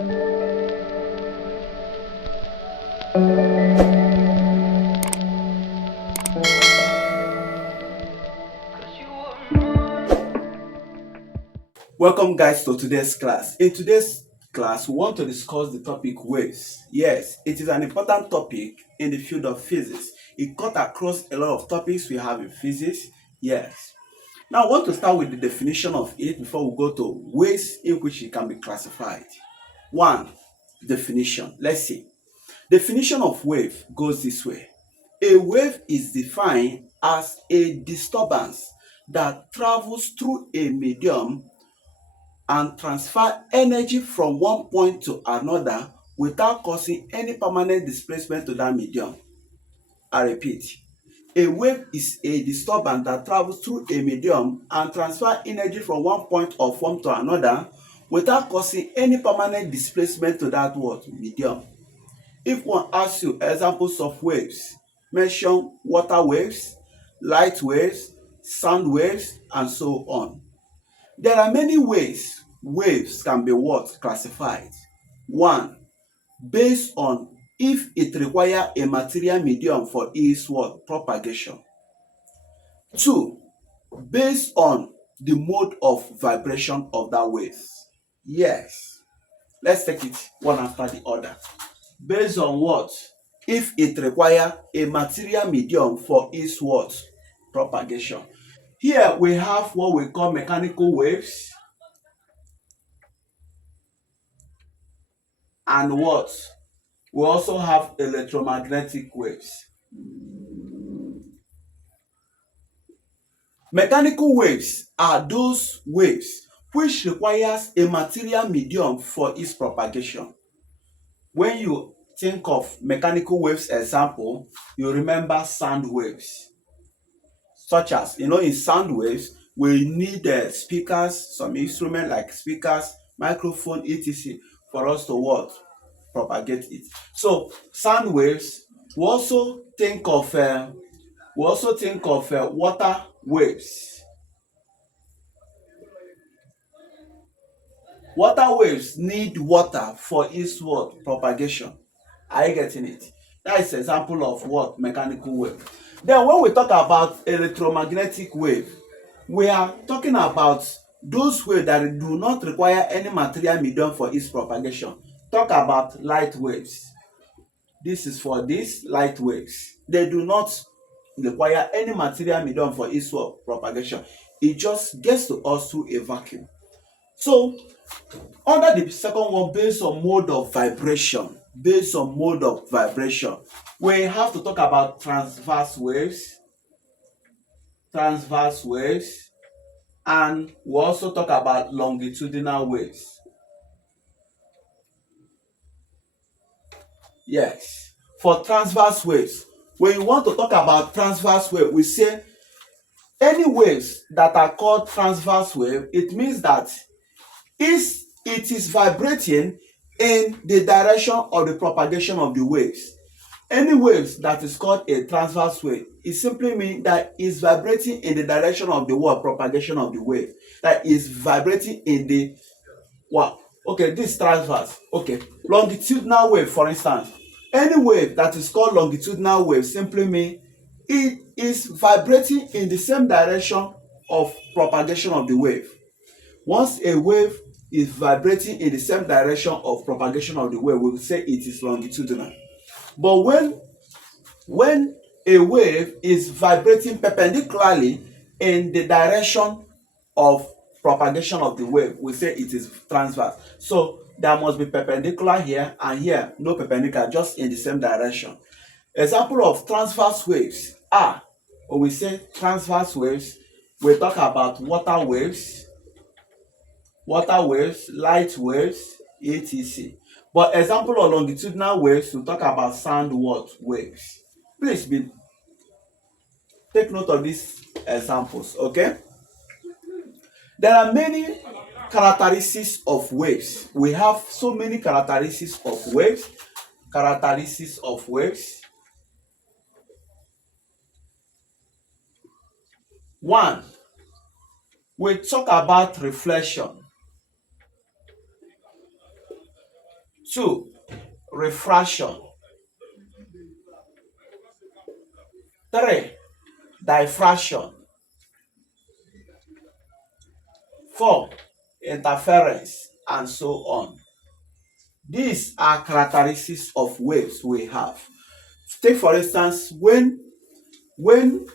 Welcome guys to today's class. In today's class, we want to discuss the topic waves. Yes, it is an important topic in the field of physics. It cut across a lot of topics we have in physics. Yes. Now I want to start with the definition of it before we go to ways in which it can be classified. One, definition. Let's see. Definition of wave goes this way. A wave is defined as a disturbance that travels through a medium and transfer energy from one point to another without causing any permanent displacement to that medium. I repeat, a wave is a disturbance that travels through a medium and transfer energy from one point or form to another without causing any permanent displacement to that what medium. If one asks you examples of waves, mention water waves, light waves, sound waves, and so on. There are many ways waves can be what classified. One, based on if it require a material medium for its what propagation. Two, based on the mode of vibration of that wave. Yes, let's take it one after the other. Based on what? If it require a material medium for its what propagation. Here we have what we call mechanical waves and what? We also have electromagnetic waves. Mechanical waves are those waves which requires a material medium for its propagation. When you think of mechanical waves example, you remember sound waves. Such as, in sound waves, we need speakers, some instrument like speakers, microphone, etc. for us to what? Propagate it. So sound waves, we also think of water waves. Water waves need water for its what? Propagation. Are you getting it? That is example of what? Mechanical wave. Then when we talk about electromagnetic wave, we are talking about those waves that do not require any material medium for its propagation. Talk about light waves. This is for these light waves. They do not require any material medium for its propagation. It just gets to us through a vacuum. So under the second one, based on mode of vibration, we have to talk about transverse waves, and we also talk about longitudinal waves. Yes, for transverse waves, when you want to talk about transverse wave, we say any waves that are called transverse wave, it means that it is vibrating in the direction of the propagation of the waves. Any waves that is called a transverse wave, it simply means that it's vibrating in the direction of the wave propagation of the wave. That is vibrating in the wow. Okay, this transverse. Okay, longitudinal wave, for instance. Any wave that is called longitudinal wave simply means it is vibrating in the same direction of propagation of the wave. Once a wave is vibrating in the same direction of propagation of the wave, we will say it is longitudinal. But when a wave is vibrating perpendicularly in the direction of propagation of the wave, we say it is transverse. So there must be perpendicular here and here, no perpendicular, just in the same direction. Example of transverse waves are, when we say transverse waves, we talk about water waves, light waves, etc. But example of longitudinal waves, we talk about sound waves. Please take note of these examples, okay? There are many characteristics of waves. We have so many characteristics of waves. One, we talk about reflection. 2. Refraction. 3. Diffraction. 4. Interference, and so on. These are characteristics of waves we have. Take for instance, when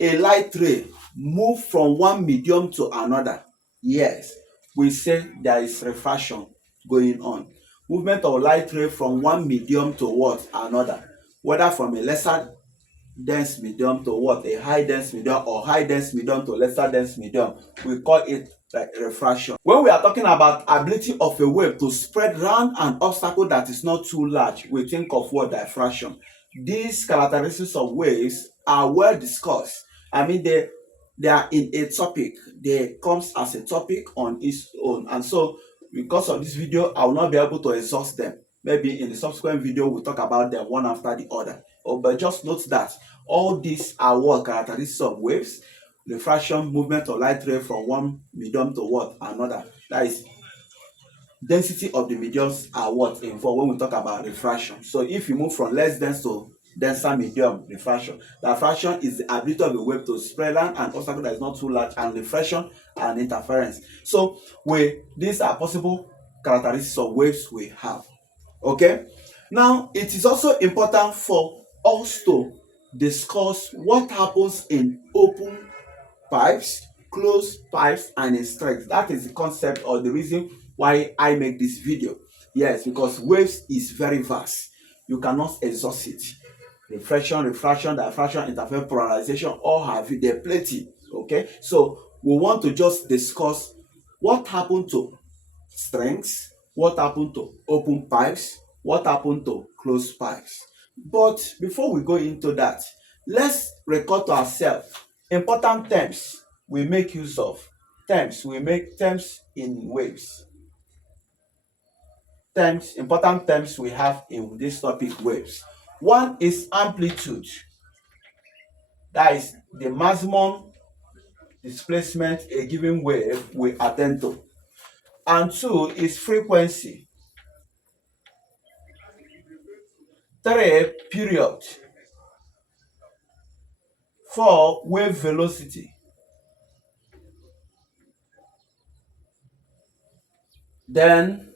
a light ray move from one medium to another, yes, we say there is refraction going on. Movement of light ray from one medium to what? Another. Whether from a lesser dense medium to what? A high dense medium, or high dense medium to lesser dense medium. We call it like refraction. When we are talking about ability of a wave to spread around an obstacle that is not too large, we think of what? Diffraction. These characteristics of waves are well discussed. I mean, they are in a topic. They comes as a topic on its own, and so because of this video, I will not be able to exhaust them. Maybe in the subsequent video, we'll talk about them one after the other. But just note that all these are what? Characteristics of waves. Refraction, movement of light ray from one medium to what? Another. That is, density of the mediums are what involved when we talk about refraction. So if you move from less dense to denser medium, refraction. Diffraction is the ability of a wave to spread around an obstacle that is not too large, and refraction and interference. So these are possible characteristics of waves we have. Okay. Now it is also important for us to discuss what happens in open pipes, closed pipes, and in strings. That is the concept or the reason why I make this video. Yes, because waves is very vast. You cannot exhaust it. Refraction, diffraction, interference, polarization, all have it. They're plenty. Okay, so we want to just discuss what happened to strings, what happened to open pipes, what happened to closed pipes. But before we go into that, let's record to ourselves important terms we make use of. Terms in waves. Important terms we have in this topic, waves. One is amplitude. That is the maximum displacement a given wave will attain to. And 2 is frequency. 3, period. 4, wave velocity. Then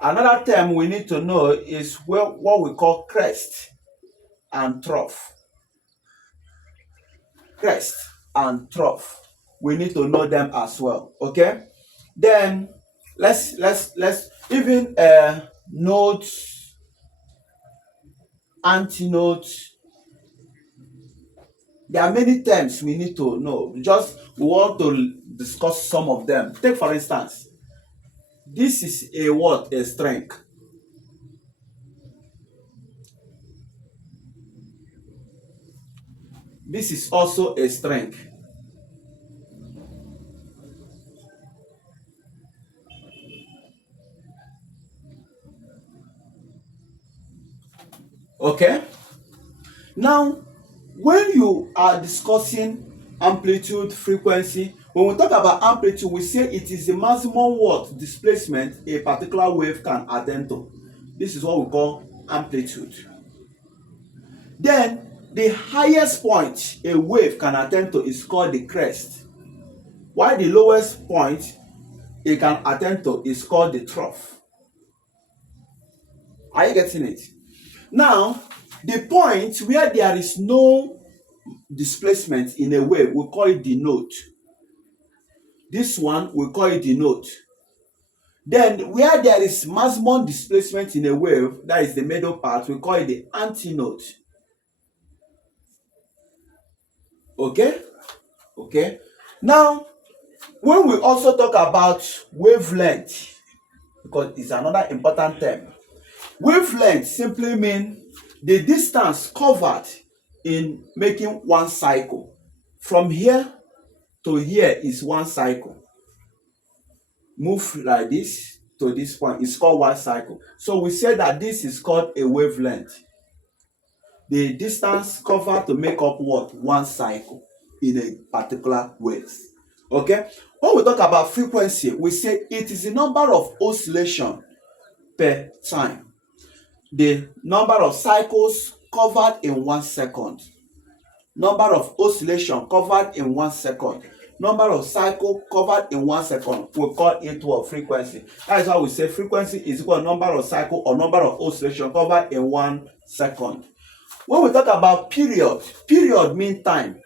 another term we need to know is what we call crest and trough. Crest and trough. We need to know them as well. Okay? Then let's even note, antinote. There are many terms we need to know. We want to discuss some of them. Take for instance, this is a what? A string. This is also a string. Okay? Now, when you are discussing amplitude, frequency, when we talk about amplitude, we say it is the maximum what? Displacement a particular wave can attain to. This is what we call amplitude. Then the highest point a wave can attain to is called the crest, while the lowest point it can attain to is called the trough. Are you getting it? Now, the point where there is no displacement in a wave, we call it the node. This one, we call it the node. Then where there is maximum displacement in a wave, that is the middle part, we call it the antinode. Okay? Okay. Now, when we also talk about wavelength, because it's another important term, wavelength simply means the distance covered in making one cycle. From here to here is one cycle. Move like this to this point is called one cycle. So we say that this is called a wavelength. The distance covered to make up what? One cycle in a particular wave. Okay? When we talk about frequency, we say it is the number of oscillation per time. The number of cycles covered in 1 second. Number of oscillation covered in 1 second. Number of cycle covered in 1 second. We call it what? Frequency. That is why we say frequency is equal to number of cycle or number of oscillation covered in 1 second. When we talk about period mean time.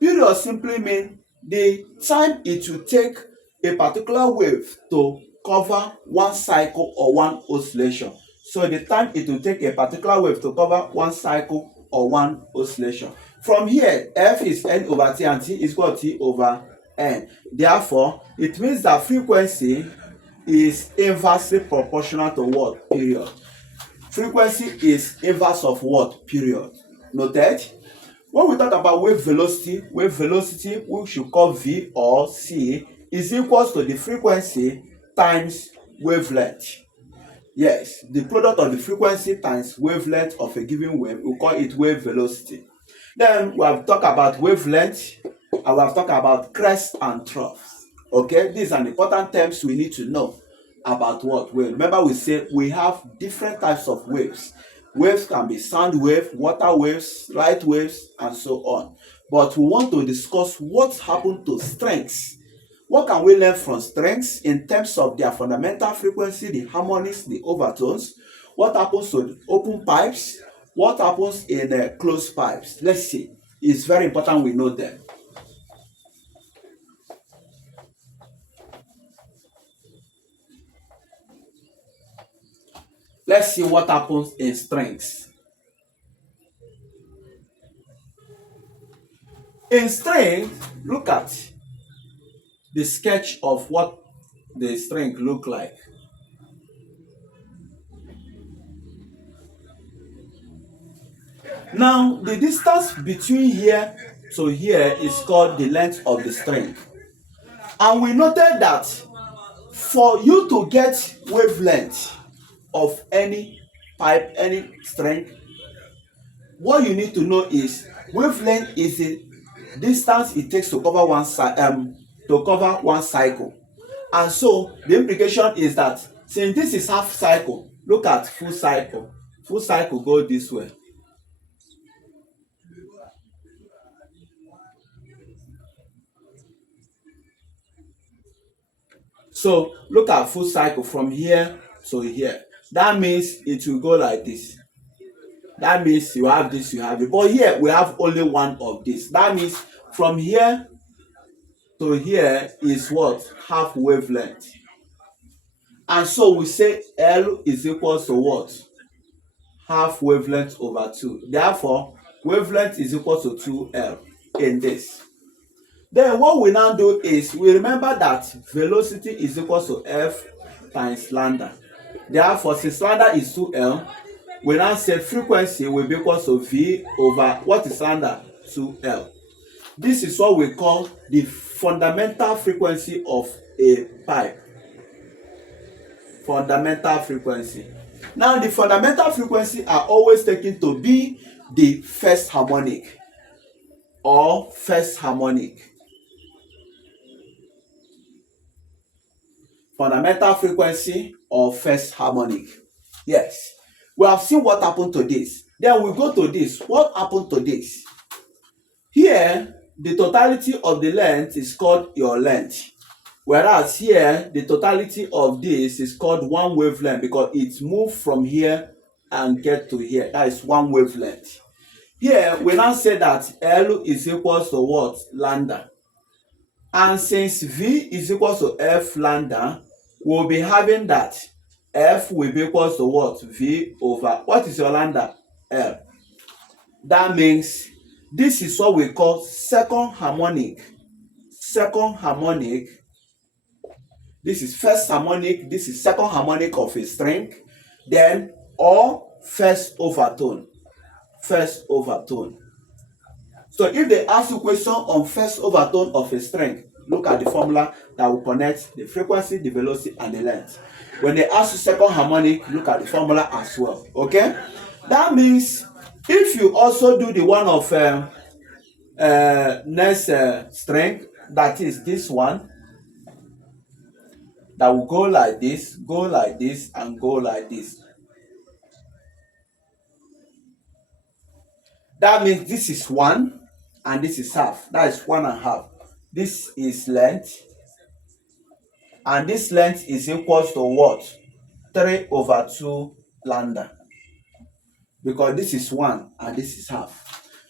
Period simply mean the time it will take a particular wave to cover one cycle or one oscillation. So the time it will take a particular wave to cover one cycle or one oscillation. From here, F is N over T and T is equal to T over N. Therefore, it means that frequency is inversely proportional to what? Period. Frequency is inverse of what? Period. Noted? When we talk about wave velocity, we should call V or C is equals to the frequency times wavelength. Yes, the product of the frequency times wavelength of a given wave, we call it wave velocity. Then we have talked about wavelength and we have talked about crest and trough. Okay, these are important terms we need to know about what wave. Remember we say we have different types of waves. Waves can be sound wave, water waves, light waves, and so on. But we want to discuss what happened to strengths. What can we learn from strengths in terms of their fundamental frequency, the harmonics, the overtones? What happens to open pipes? What happens in closed pipes? Let's see. It's very important we know them. Let's see what happens in strengths. In strength, look at the sketch of what the strength look like. Now, the distance between here to here is called the length of the string. And we noted that for you to get wavelength of any pipe, any string, what you need to know is wavelength is the distance it takes to cover one cycle. And so the implication is that since this is half cycle, look at full cycle. Full cycle go this way. So look at full cycle from here to here. That means it will go like this. That means you have this, you have it. But here we have only one of this. That means from here to here is what? Half wavelength. And so we say L is equal to what? Half wavelength over 2. Therefore, wavelength is equal to 2L in this. Then what we now do is we remember that velocity is equal to F times lambda. Therefore, since lambda is 2L, we now say frequency will be equal to V over what is lambda? 2L. This is what we call the fundamental frequency of a pipe. Fundamental frequency. Now, the fundamental frequency are always taken to be the first harmonic or first harmonic. Fundamental frequency or first harmonic. Yes. We have seen what happened to this. Then we go to this. What happened to this? Here, the totality of the length is called your length. Whereas here, the totality of this is called one wavelength because it moved from here and get to here. That is one wavelength. Here, we now say that L is equal to what? Lambda. And since V is equal to F lambda, we'll be having that F will be equal to what? V over, what is your lambda? L. That means this is what we call second harmonic. Second harmonic. This is first harmonic. This is second harmonic of a string. Then, or first overtone. First overtone. So if they ask you a question on first overtone of a string, look at the formula that will connect the frequency, the velocity, and the length. When they ask you second harmonic, look at the formula as well. Okay? That means if you also do the one of next string, that is this one. that will go like this, and go like this. That means this is one and this is half. That is one and half. This is length, and this length is equals to what? 3/2 lambda, because this is one and this is half.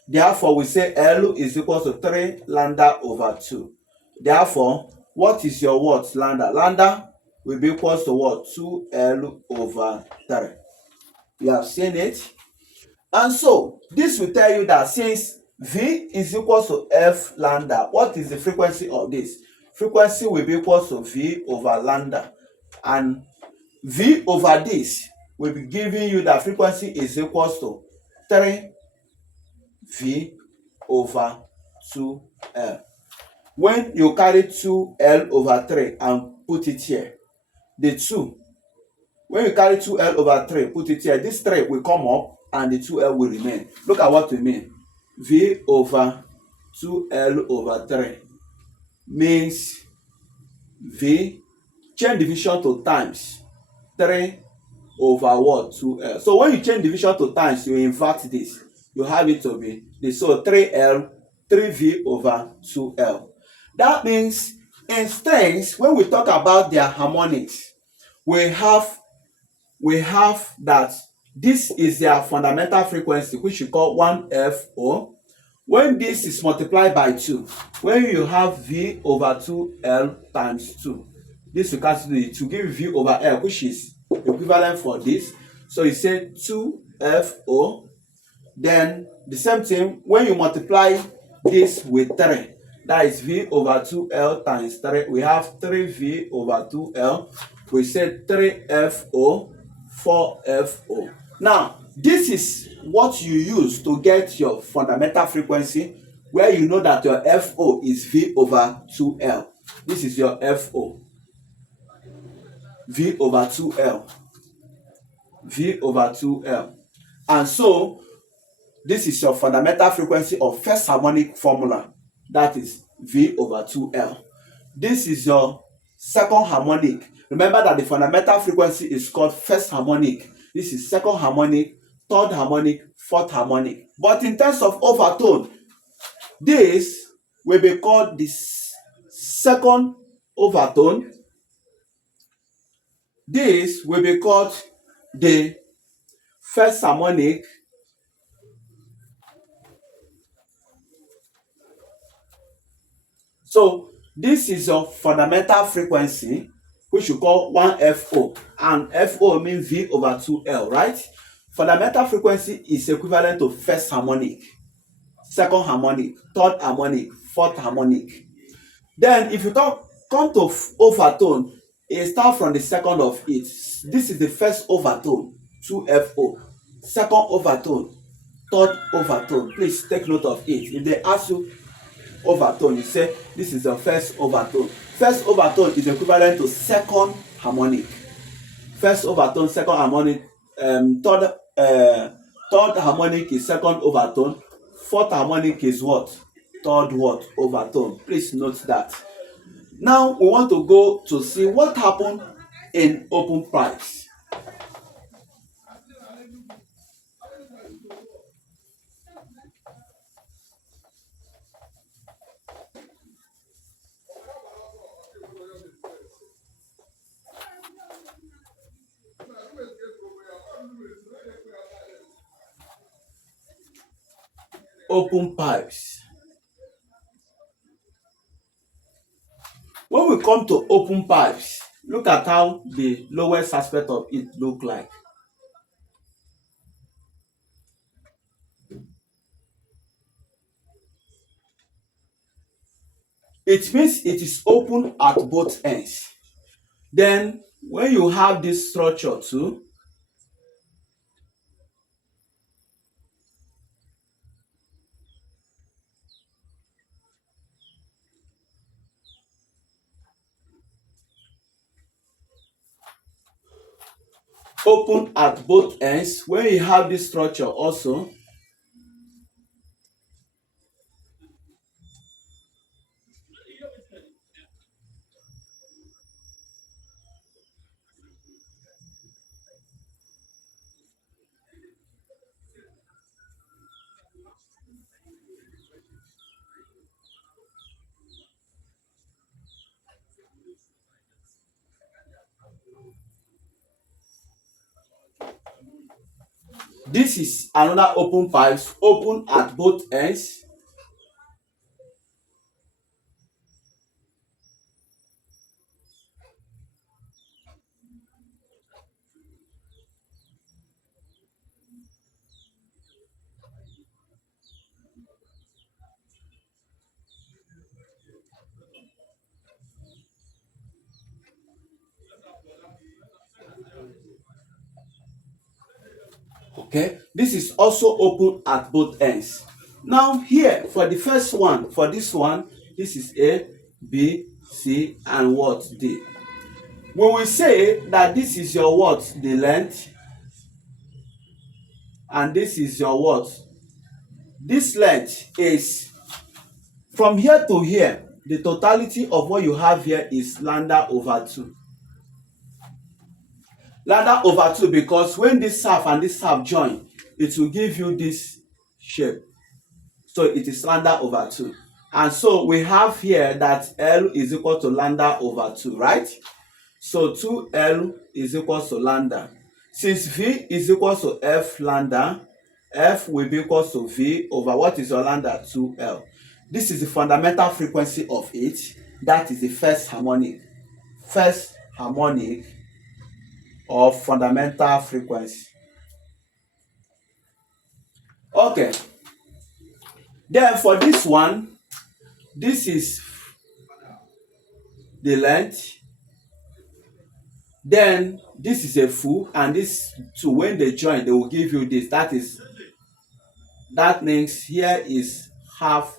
Therefore, we say L is equal to 3 lambda/2. Therefore, what is your what? Lambda. Lambda will be equals to what? 2L/3. You have seen it. And so, this will tell you that since V is equal to F lambda, what is the frequency of this? Frequency will be equal to V over lambda. And V over this will be giving you that frequency is equal to 3V over 2L. When you carry 2L/3 and put it here, the 2, when you carry 2L/3, put it here, this 3 will come up and the 2L will remain. Look at what we mean. V over 2L/3 means V, change division to times, 3 over what? 2L. So when you change division to times, you invert this. You have it to be this. So 3V over 2L. That means in strings, when we talk about their harmonics, we have that this is their fundamental frequency, which we call 1FO. When this is multiplied by 2, when you have V over 2L times 2, this will cancel it to give V over L, which is equivalent for this. So you say 2FO. Then the same thing, when you multiply this with 3, that is V over 2L times 3, we have 3V over 2L. We say 3FO, 4FO. Now, this is what you use to get your fundamental frequency, where you know that your FO is V over 2L. This is your FO. V over 2L. V over 2L. And so, this is your fundamental frequency of first harmonic formula. That is V over 2L. This is your second harmonic. Remember that the fundamental frequency is called first harmonic. This is second harmonic, third harmonic, fourth harmonic. But in terms of overtone, this will be called the second overtone. This will be called the first harmonic. So this is your fundamental frequency, which you call 1FO, and FO means V over 2L, right? Fundamental frequency is equivalent to first harmonic, second harmonic, third harmonic, fourth harmonic. Then if you come to overtone, it starts from the second of it. This is the first overtone, 2FO. Second overtone, third overtone. Please take note of it. If they ask you overtone, you say this is the first overtone. First overtone is equivalent to second harmonic. First overtone, second harmonic, third harmonic is second overtone. Fourth harmonic is what? Third what? Overtone. Please note that. Now we want to go to see what happened in open pipes. Open pipes. When we come to open pipes, look at how the lowest aspect of it look like. It means it is open at both ends. Then when you have this structure too, open at both ends, when you have this structure also, This is another open pipes, open at both ends. Okay, this is also open at both ends. Now here for the first one, for this one, this is A, B, C, and what, D. We will say that this is your what, the length, and this is your what. This length is from here to here. The totality of what you have here is lambda over 2. Lambda over 2, because when this half and this half join, it will give you this shape. So it is lambda over 2. And so we have here that L is equal to lambda over 2, right? So 2L is equal to lambda. Since V is equal to F lambda, F will be equal to V over what is your lambda? 2L. This is the fundamental frequency of it. That is the first harmonic. First harmonic of fundamental frequency. Okay. Then for this one, this is the length. Then this is a full, and this two, when they join, they will give you this. That means here is half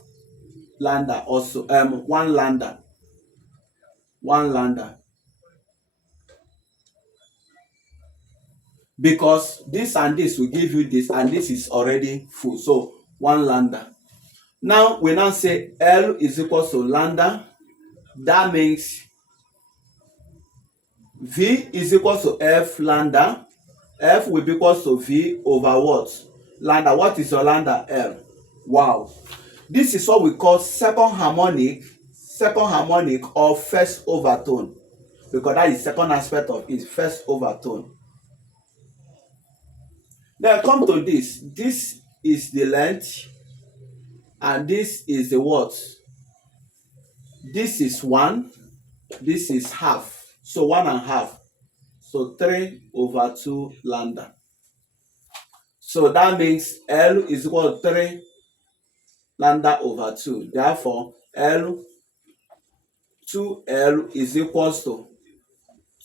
lambda also, one lambda. Because this and this will give you this, and this is already full, so one lambda. Now we now say L is equal to lambda. That means V is equal to F lambda. F will be equal to V over what? Lambda. What is your lambda? L. Wow. This is what we call second harmonic of first overtone, because that is second aspect of it, first overtone. Then come to this. This is the length, and this is the what? This is 1, this is half. So 1 and half. So 3 over 2 lambda. So that means L is equal to 3 lambda over 2. Therefore, 2L is equal to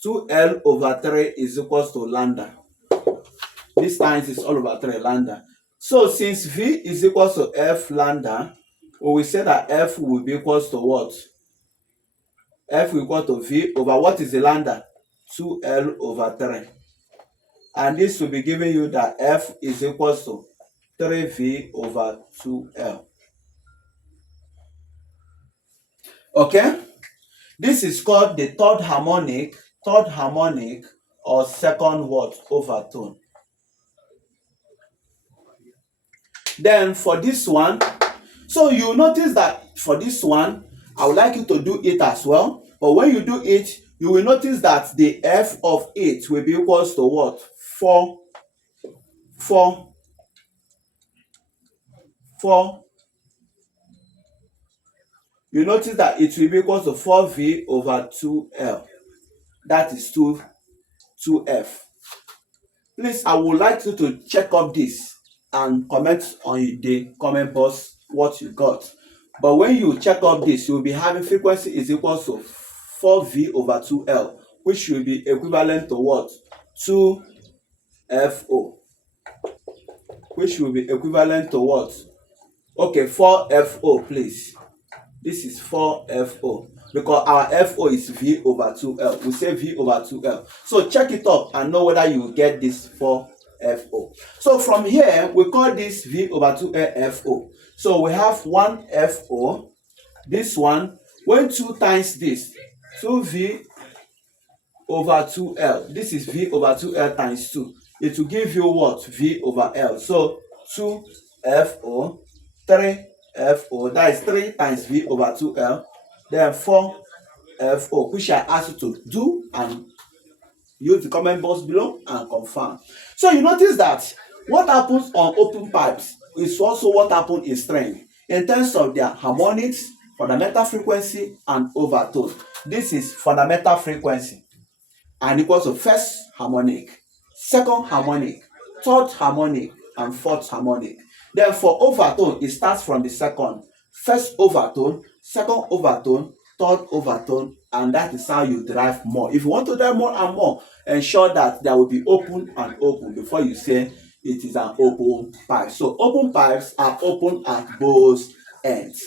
2L over 3 is equal to lambda. This times is all over 3 lambda. So since V is equal to F lambda, we will say that F will be equal to what? F will equal to V over what is the lambda? 2L over 3. And this will be giving you that F is equal to 3V over 2L. Okay? This is called the third harmonic or second what? Overtone. Then for this one, so you notice that for this one, I would like you to do it as well. But when you do it, you will notice that the F of it will be equals to what? 4. You notice that it will be equal to 4V over 2L. That is 2F. Please, I would like you to check up this and comment on the comment box what you got. But when you check up this, you will be having frequency is equal to 4V over 2L, which will be equivalent to what? 2FO. Which will be equivalent to what? Okay, 4FO, please. This is 4FO. Because our FO is V over 2L. We say V over 2L. So check it up and know whether you get this 4FO. So from here, we call this V over 2L FO. So we have 1FO. This one, when 2 times this, 2V over 2L. This is V over 2L times 2. It will give you what? V over L. So 2FO, 3FO. That is 3 times V over 2L. Then 4FO, which I ask you to do and use the comment box below and confirm. So you notice that What happens on open pipes is also what happens in string in terms of their harmonics, fundamental frequency, and overtone. This is fundamental frequency and equals to first harmonic, second harmonic, third harmonic, and fourth harmonic. Then for overtone, it starts from the second, first overtone, second overtone, third overtone, and that is how you derive more. If you want to derive more and more, ensure that there will be open and open before you say it is an open pipe. So open pipes are open at both ends.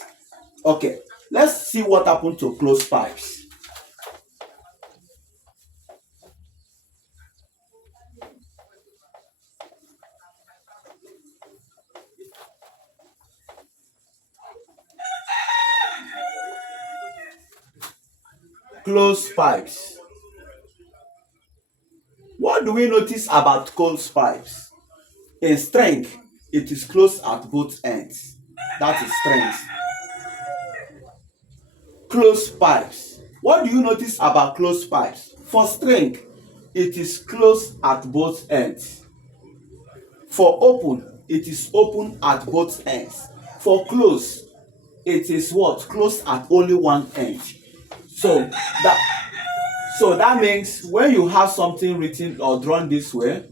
Okay, let's see what happened to closed pipes. Closed pipes. What do we notice about closed pipes? In strength, it is closed at both ends. That is strength. Closed pipes. What do you notice about closed pipes? For strength, it is closed at both ends. For open, it is open at both ends. For close, it is what? Closed at only one end. So that means when you have something written or drawn this way,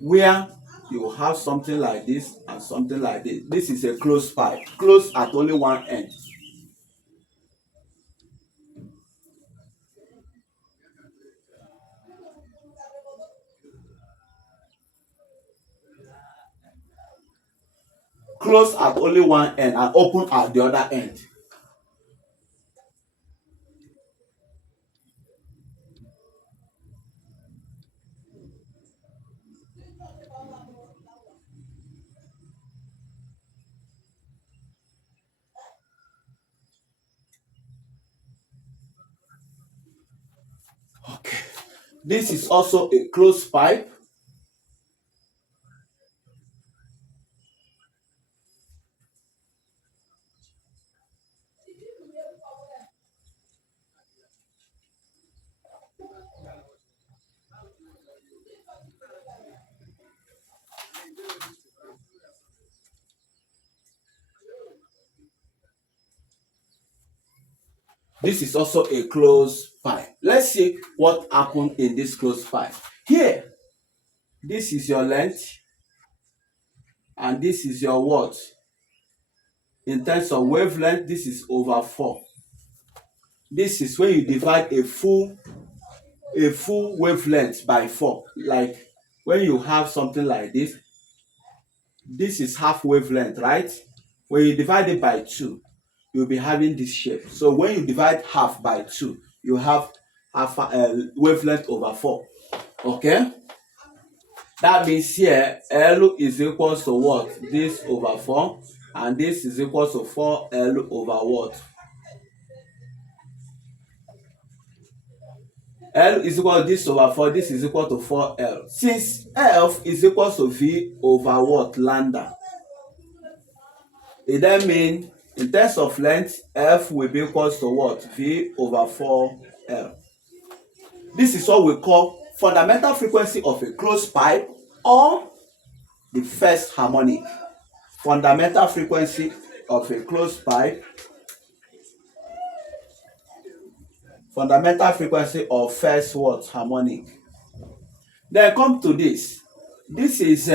where you have something like this and something like this, this is a closed pipe, closed at only one end. Closed at only one end and open at the other end. Okay, this is also a closed pipe. This is also a closed pipe. Let's see what happened in this closed pipe. Here, this is your length and this is your what? In terms of wavelength, this is over 4. This is when you divide a full wavelength by 4. Like when you have something like this is half wavelength, right? When you divide it by 2, you'll be having this shape. So when you divide half by 2, you have half wavelength over 4. Okay, that means here L is equal to what? This over 4, and this is equal to 4L over what? L is equal to this over 4, this is equal to 4L. Since F is equal to V over what? Lambda. It then means in terms of length, F will be equal to what? V over 4L. This is what we call fundamental frequency of a closed pipe or the first harmonic. Fundamental frequency of a closed pipe. Fundamental frequency of first what? Harmonic. Then come to this. This is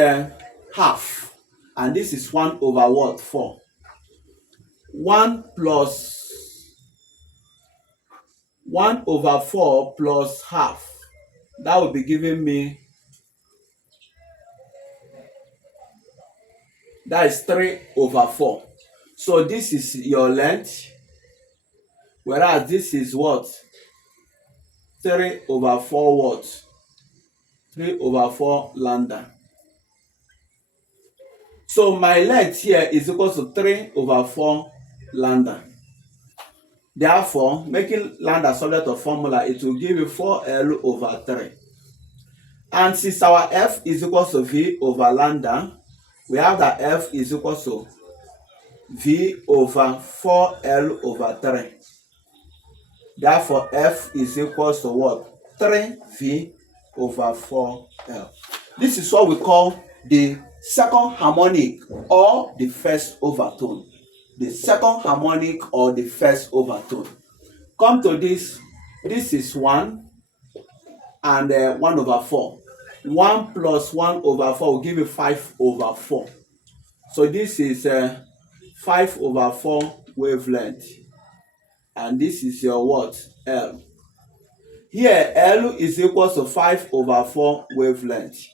half, and this is 1 over what? 4. 1 over 4 plus half. That will be giving me, that is 3 over 4. So this is your length, whereas this is what? 3 over 4 what? 3 over 4 lambda. So my length here is equal to 3 over 4 lambda. Therefore, making lambda subject of formula, it will give you 4L over 3. And since our F is equal to V over lambda, we have that F is equal to V over 4L over 3. Therefore, F is equal to what? 3V over 4L. This is what we call the second harmonic or the first overtone. The second harmonic or the first overtone. Come to this. This is 1 and 1 over 4. 1 plus 1 over 4 will give you 5 over 4. So this is 5 over 4 wavelength. And this is your what? L. Here, L is equal to 5 over 4 wavelength.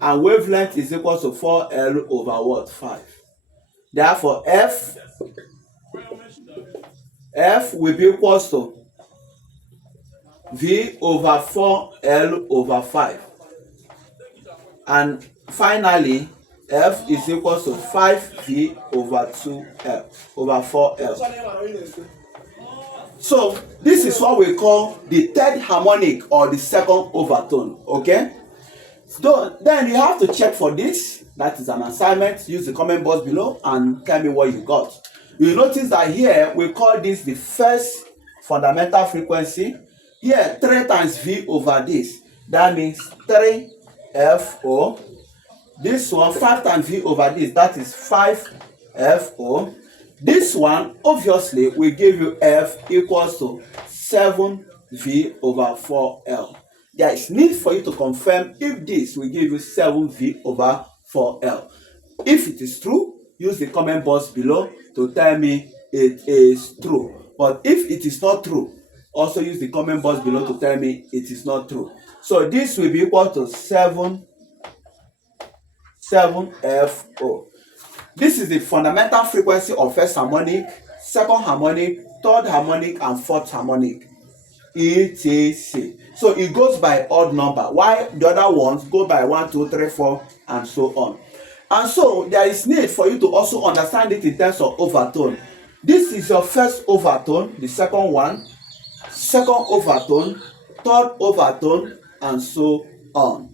And wavelength is equal to 4L over what? 5. Therefore, F will be equal to V over 4L over 5. And finally, F is equal to 5V over 2L over 4L. So this is what we call the third harmonic or the second overtone. Okay? So then you have to check for this. That is an assignment. Use the comment box below and tell me what you got. You notice that here we call this the first fundamental frequency. Here 3 times V over this. That means 3FO. This one 5 times V over this. That is 5FO. This one obviously will give you F equals to 7V over 4L. There is need for you to confirm if this will give you 7V over 4L. If it is true, use the comment box below to tell me it is true. But if it is not true, also use the comment box below to tell me it is not true. So this will be equal to 7FO. This is the fundamental frequency of first harmonic, second harmonic, third harmonic, and fourth harmonic, etc. So it goes by odd number, while the other ones go by 1, 2, 3, 4, and so on. And so there is need for you to also understand it in terms of overtone. This is your first overtone, the second one, second overtone, third overtone, and so on.